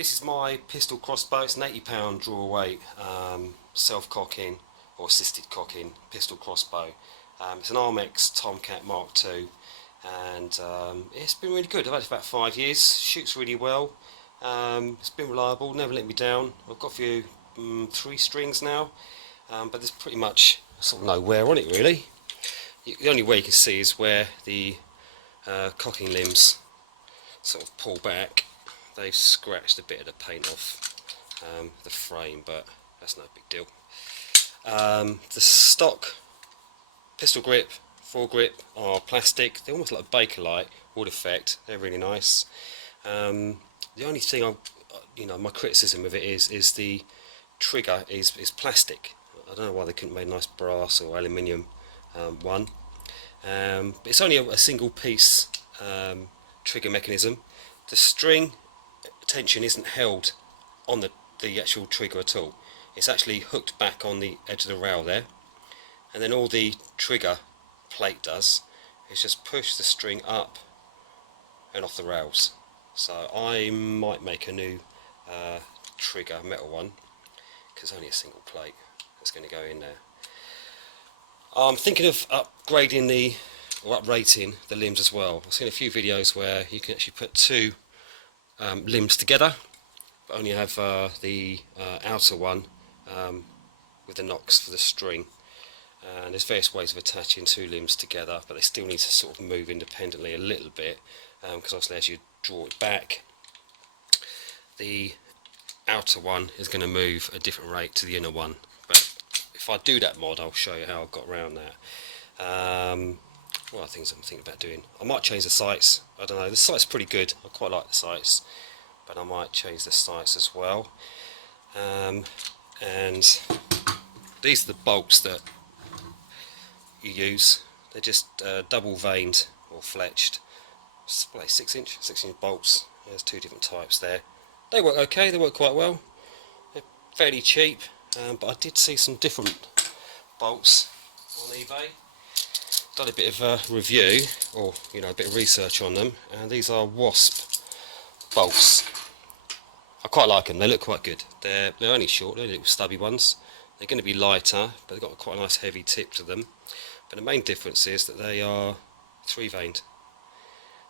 This is my pistol crossbow. It's an £80 draw weight, self-cocking or assisted cocking pistol crossbow. It's an Armex Tomcat MK2, and it's been really good. I've had it for about 5 years. Shoots really well. It's been reliable, never let me down. I've got a few 3 strings now, but there's pretty much sort of no wear on it really. The only way you can see is where the cocking limbs sort of pull back. They've scratched a bit of the paint off the frame, but that's no big deal. The stock pistol grip, foregrip are plastic. They're almost like Bakelite wood effect. They're really nice. The only thing my criticism of it is the trigger is plastic. I don't know why they couldn't make a nice brass or aluminium one. But it's only a single piece trigger mechanism. The string tension isn't held on the actual trigger at all. It's actually hooked back on the edge of the rail there, and then all the trigger plate does is just push the string up and off the rails. So I might make a new trigger, metal one, because only a single plate that's going to go in there. I'm thinking of upgrading or uprating the limbs as well. I've seen a few videos where you can actually put 2 limbs together, but only have the outer one with the nocks for the string. And there's various ways of attaching 2 limbs together, but they still need to sort of move independently a little bit, because obviously as you draw it back, the outer one is going to move a different rate to the inner one. But if I do that mod, I'll show you how I got around that. What are things I'm thinking about doing? I might change the sights. I don't know, the sight's pretty good. I quite like the sights, but I might change the sights as well. And these are the bolts that you use. They're just double veined or fletched. 6-inch bolts. There's 2 different types there. They work okay. They work quite well. They're fairly cheap, but I did see some different bolts on eBay. Done a bit of a review, or a bit of research on them, and these are wasp bolts. I quite like them. They look quite good. They're only short. They're little stubby ones. They're going to be lighter, but they've got quite a nice heavy tip to them. But the main difference is that they are 3-veined,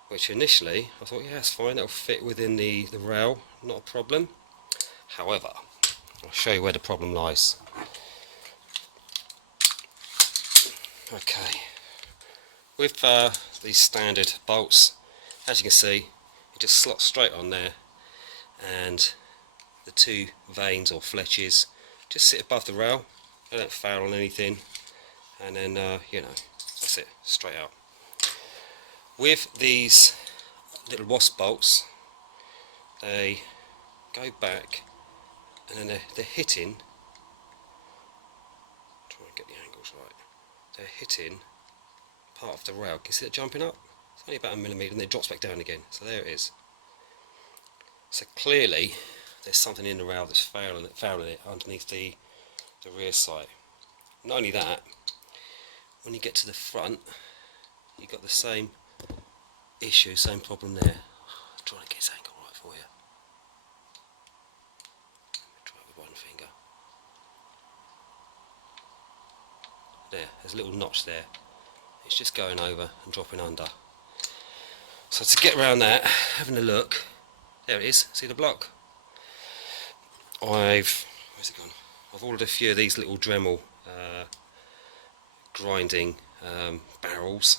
which initially I thought, yeah, that's fine, that'll fit within the rail, not a problem. However, I'll show you where the problem lies. Okay, with these standard bolts, as you can see, it just slots straight on there, and the 2 veins or fletches just sit above the rail. They don't foul on anything, and then that's it, straight out. With these little wasp bolts, they go back, and then they're hitting, try and get the angles right, they're hitting part of the rail. Can you see it jumping up? It's only about 1 millimetre, and then it drops back down again. So there it is. So clearly there's something in the rail that's fouling it underneath the rear sight. Not only that, when you get to the front, you've got the same issue, same problem there. I'm trying to get this angle right for you. Try it with one finger. There's a little notch there. It's just going over and dropping under. So to get around that, having a look, there it is. See the block? Where's it gone? I've ordered a few of these little Dremel grinding barrels.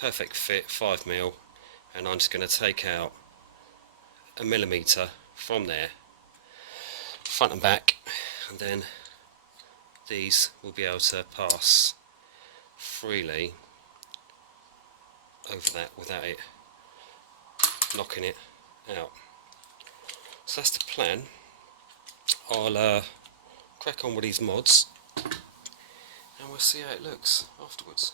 Perfect fit, 5mm, and I'm just going to take out 1 millimetre from there, front and back, and then these will be able to pass freely over that without it knocking it out. So that's the plan. I'll crack on with these mods, and we'll see how it looks afterwards.